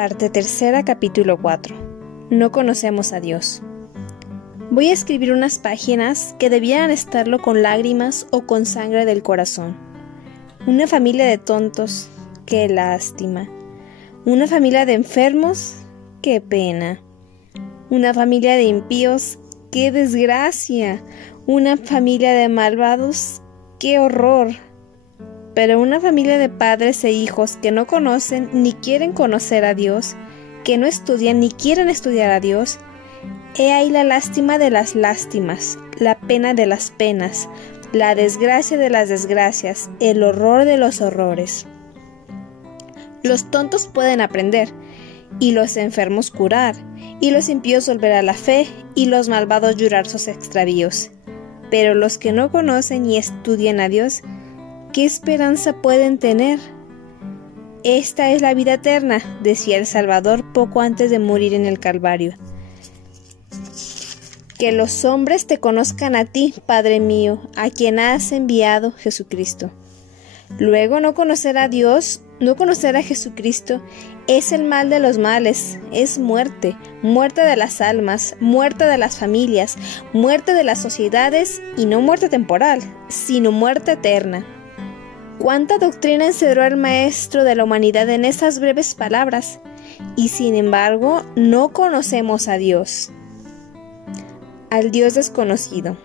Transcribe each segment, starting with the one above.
Parte tercera, capítulo 4. No conocemos a Dios. Voy a escribir unas páginas que debieran estarlo con lágrimas o con sangre del corazón. Una familia de tontos, qué lástima. Una familia de enfermos, qué pena. Una familia de impíos, qué desgracia. Una familia de malvados, qué horror. Pero una familia de padres e hijos que no conocen ni quieren conocer a Dios, que no estudian ni quieren estudiar a Dios, he ahí la lástima de las lástimas, la pena de las penas, la desgracia de las desgracias, el horror de los horrores. Los tontos pueden aprender, y los enfermos curar, y los impíos volver a la fe, y los malvados llorar sus extravíos. Pero los que no conocen ni estudian a Dios, ¿qué esperanza pueden tener? Esta es la vida eterna, decía el Salvador poco antes de morir en el Calvario. Que los hombres te conozcan a ti, Padre mío, a quien has enviado, Jesucristo. Luego, no conocer a Dios, no conocer a Jesucristo, es el mal de los males, es muerte, muerte de las almas, muerte de las familias, muerte de las sociedades, y no muerte temporal, sino muerte eterna. ¿Cuánta doctrina encerró el Maestro de la humanidad en esas breves palabras? Y sin embargo, no conocemos a Dios. Al Dios desconocido.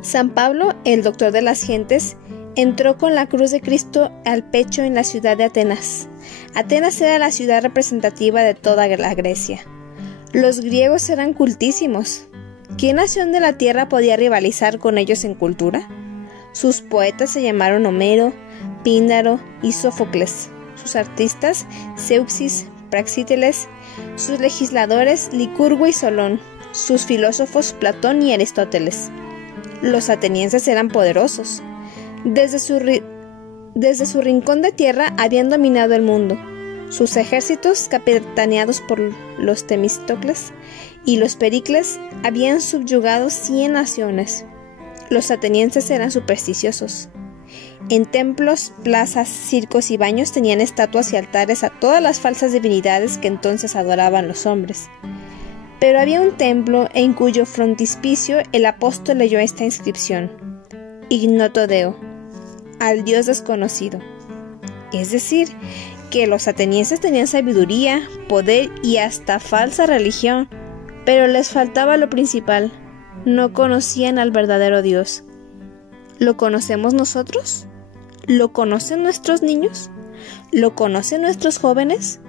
San Pablo, el doctor de las gentes, entró con la cruz de Cristo al pecho en la ciudad de Atenas. Atenas era la ciudad representativa de toda la Grecia. Los griegos eran cultísimos. ¿Qué nación de la tierra podía rivalizar con ellos en cultura? Sus poetas se llamaron Homero, Píndaro y Sófocles. Sus artistas, Zeuxis, Praxíteles. Sus legisladores, Licurgo y Solón. Sus filósofos, Platón y Aristóteles. Los atenienses eran poderosos. Desde su rincón de tierra habían dominado el mundo. Sus ejércitos, capitaneados por los Temístocles y los Pericles, habían subyugado 100 naciones. Los atenienses eran supersticiosos. En templos, plazas, circos y baños tenían estatuas y altares a todas las falsas divinidades que entonces adoraban los hombres. Pero había un templo en cuyo frontispicio el apóstol leyó esta inscripción: Ignoto Deo, al Dios desconocido. Es decir, que los atenienses tenían sabiduría, poder y hasta falsa religión, pero les faltaba lo principal: no conocían al verdadero Dios. ¿Lo conocemos nosotros? ¿Lo conocen nuestros niños? ¿Lo conocen nuestros jóvenes?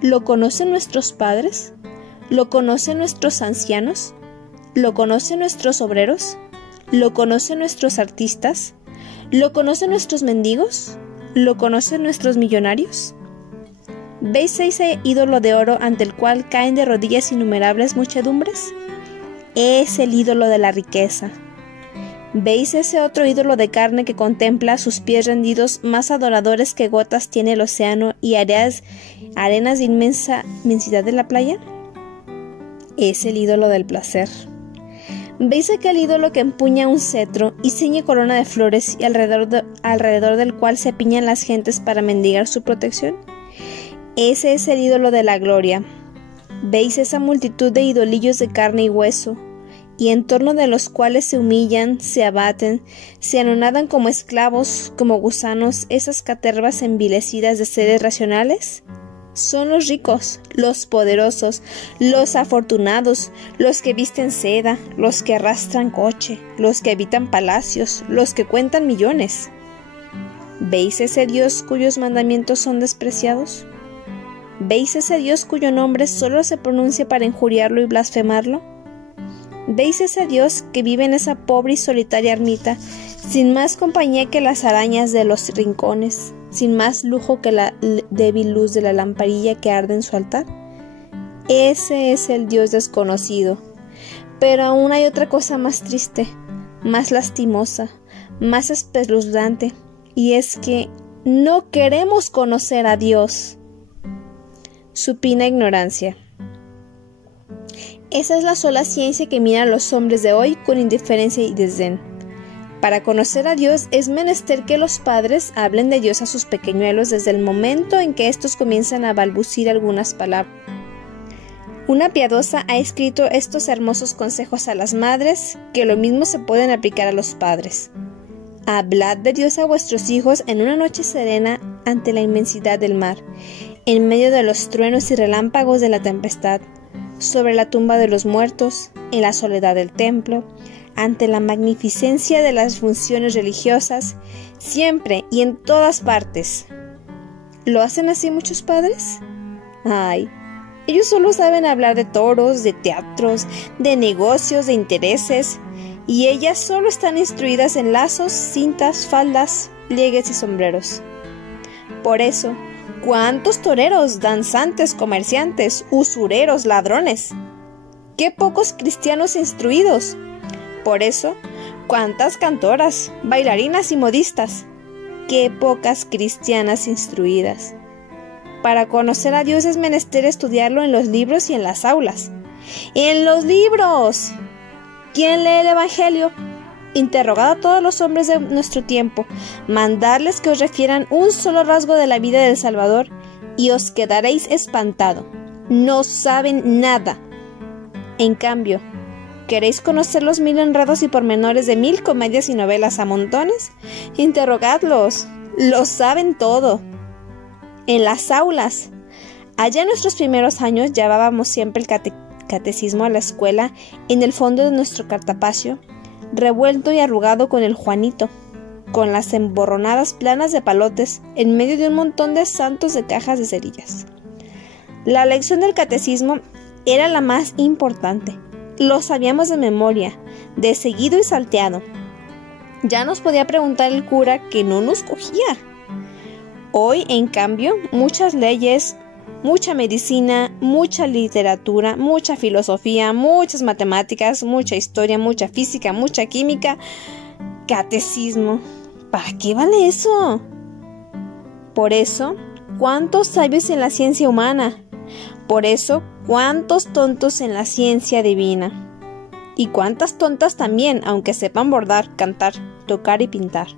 ¿Lo conocen nuestros padres? ¿Lo conocen nuestros ancianos? ¿Lo conocen nuestros obreros? ¿Lo conocen nuestros artistas? ¿Lo conocen nuestros mendigos? ¿Lo conocen nuestros millonarios? ¿Veis ese ídolo de oro ante el cual caen de rodillas innumerables muchedumbres? Es el ídolo de la riqueza. ¿Veis ese otro ídolo de carne que contempla a sus pies rendidos, más adoradores que gotas tiene el océano y arenas de inmensidad de la playa? Es el ídolo del placer. ¿Veis aquel ídolo que empuña un cetro y ciñe corona de flores y alrededor del cual se apiñan las gentes para mendigar su protección? Ese es el ídolo de la gloria. ¿Veis esa multitud de idolillos de carne y hueso, y en torno de los cuales se humillan, se abaten, se anonadan como esclavos, como gusanos, esas catervas envilecidas de seres racionales? Son los ricos, los poderosos, los afortunados, los que visten seda, los que arrastran coche, los que habitan palacios, los que cuentan millones. ¿Veis ese Dios cuyos mandamientos son despreciados? ¿Veis ese Dios cuyo nombre solo se pronuncia para injuriarlo y blasfemarlo? ¿Veis ese Dios que vive en esa pobre y solitaria ermita, sin más compañía que las arañas de los rincones, sin más lujo que la débil luz de la lamparilla que arde en su altar? Ese es el Dios desconocido. Pero aún hay otra cosa más triste, más lastimosa, más espeluznante, y es que no queremos conocer a Dios. Supina ignorancia. Esa es la sola ciencia que mira a los hombres de hoy con indiferencia y desdén. Para conocer a Dios es menester que los padres hablen de Dios a sus pequeñuelos desde el momento en que estos comienzan a balbucir algunas palabras. Una piadosa ha escrito estos hermosos consejos a las madres, que lo mismo se pueden aplicar a los padres. Hablad de Dios a vuestros hijos en una noche serena ante la inmensidad del mar, en medio de los truenos y relámpagos de la tempestad, sobre la tumba de los muertos, en la soledad del templo, ante la magnificencia de las funciones religiosas, siempre y en todas partes. ¿Lo hacen así muchos padres? Ay, ellos solo saben hablar de toros, de teatros, de negocios, de intereses, y ellas solo están instruidas en lazos, cintas, faldas, pliegues y sombreros. Por eso, ¿cuántos toreros, danzantes, comerciantes, usureros, ladrones? ¡Qué pocos cristianos instruidos! Por eso, ¿cuántas cantoras, bailarinas y modistas? ¡Qué pocas cristianas instruidas! Para conocer a Dios es menester estudiarlo en los libros y en las aulas. ¡En los libros! ¿Quién lee el Evangelio? Interrogad a todos los hombres de nuestro tiempo, mandadles que os refieran un solo rasgo de la vida del Salvador, y os quedaréis espantado. No saben nada. En cambio, ¿queréis conocer los 1000 enredos y pormenores de 1000 comedias y novelas a montones? Interrogadlos, lo saben todo. En las aulas. Allá en nuestros primeros años llevábamos siempre el catecismo a la escuela en el fondo de nuestro cartapacio, revuelto y arrugado con el Juanito, con las emborronadas planas de palotes en medio de un montón de santos de cajas de cerillas. La lección del catecismo era la más importante. Lo sabíamos de memoria, de seguido y salteado. Ya nos podía preguntar el cura que no nos cogía. Hoy, en cambio, muchas leyes, mucha medicina, mucha literatura, mucha filosofía, muchas matemáticas, mucha historia, mucha física, mucha química, catecismo. ¿Para qué vale eso? Por eso, ¿cuántos sabios en la ciencia humana? Por eso, ¿cuántos tontos en la ciencia divina? Y cuántas tontas también, aunque sepan bordar, cantar, tocar y pintar.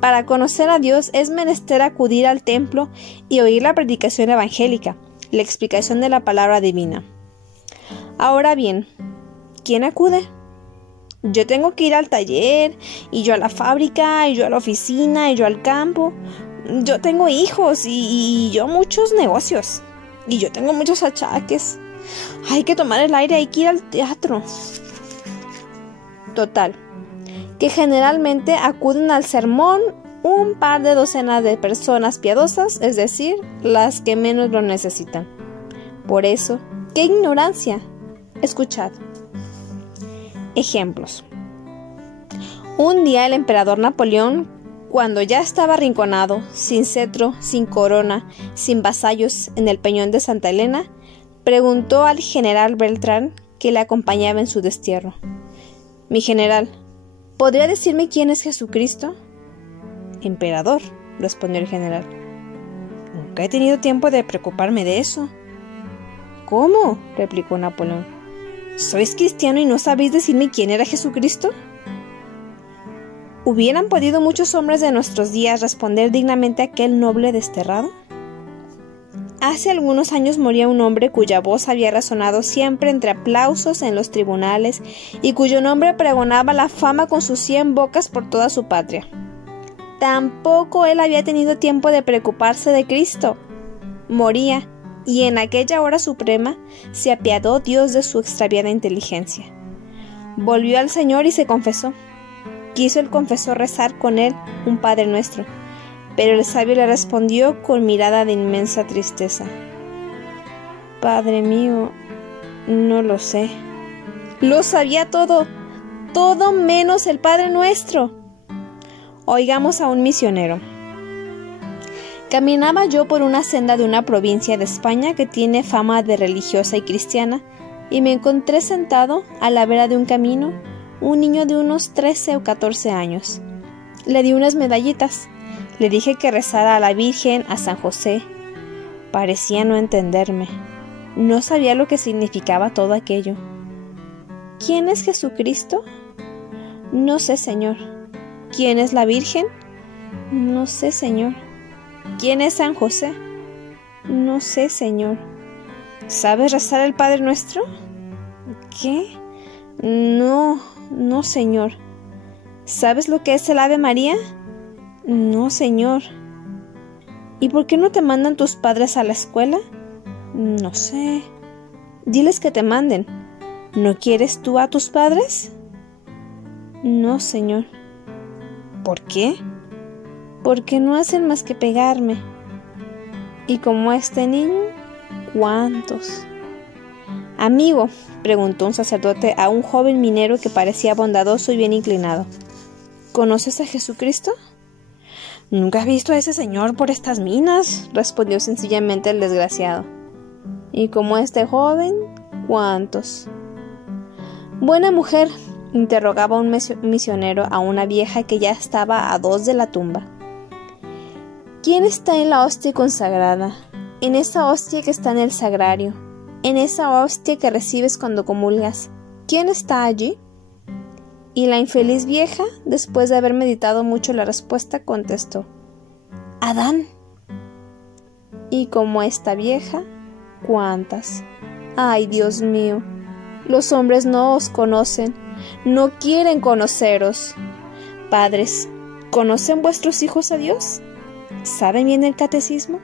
Para conocer a Dios es menester acudir al templo y oír la predicación evangélica, la explicación de la palabra divina. Ahora bien, ¿quién acude? Yo tengo que ir al taller, y yo a la fábrica, y yo a la oficina, y yo al campo. Yo tengo hijos y yo muchos negocios. Y yo tengo muchos achaques. Hay que tomar el aire, hay que ir al teatro. Total, que generalmente acuden al sermón un par de docenas de personas piadosas, es decir, las que menos lo necesitan. Por eso, ¡qué ignorancia! Escuchad. Ejemplos. Un día el emperador Napoleón, cuando ya estaba arrinconado, sin cetro, sin corona, sin vasallos en el peñón de Santa Elena, preguntó al general Beltrán, que le acompañaba en su destierro: «Mi general, ¿podría decirme quién es Jesucristo?» «Emperador», respondió el general, «nunca he tenido tiempo de preocuparme de eso». «¿Cómo?», replicó Napoleón. «¿Sois cristiano y no sabéis decirme quién era Jesucristo?» ¿Hubieran podido muchos hombres de nuestros días responder dignamente a aquel noble desterrado? Hace algunos años moría un hombre cuya voz había resonado siempre entre aplausos en los tribunales y cuyo nombre pregonaba la fama con sus 100 bocas por toda su patria. Tampoco él había tenido tiempo de preocuparse de Cristo. Moría, y en aquella hora suprema se apiadó Dios de su extraviada inteligencia. Volvió al Señor y se confesó. Quiso el confesor rezar con él un Padre Nuestro, pero el sabio le respondió con mirada de inmensa tristeza: «Padre mío, no lo sé». Lo sabía todo, todo menos el Padre Nuestro. Oigamos a un misionero. Caminaba yo por una senda de una provincia de España que tiene fama de religiosa y cristiana, y me encontré sentado a la vera de un camino un niño de unos 13 o 14 años. Le di unas medallitas. Le dije que rezara a la Virgen, a San José. Parecía no entenderme. No sabía lo que significaba todo aquello. «¿Quién es Jesucristo?». No sé, Señor. ¿Quién es la Virgen? No sé, Señor. ¿Quién es San José? No sé, Señor. ¿Sabes rezar el Padre Nuestro? ¿Qué? No, Señor. ¿Sabes lo que es el Ave María? No, Señor. ¿Y por qué no te mandan tus padres a la escuela? No sé. Diles que te manden. ¿No quieres tú a tus padres? No, Señor. ¿Por qué? Porque no hacen más que pegarme. Y como este niño, ¿cuántos? Amigo, preguntó un sacerdote a un joven minero que parecía bondadoso y bien inclinado, ¿conoces a Jesucristo? Nunca has visto a ese señor por estas minas, respondió sencillamente el desgraciado. Y como este joven, ¿cuántos? Buena mujer, interrogaba un misionero a una vieja que ya estaba a 2 de la tumba. ¿Quién está en la hostia consagrada? En esa hostia que está en el sagrario, en esa hostia que recibes cuando comulgas. ¿Quién está allí? Y la infeliz vieja, después de haber meditado mucho la respuesta, contestó: Adán. Y como esta vieja, ¿cuántas? ¡Ay, Dios mío! Los hombres no os conocen, no quieren conoceros. Padres, ¿conocen vuestros hijos a Dios? ¿Saben bien el catecismo?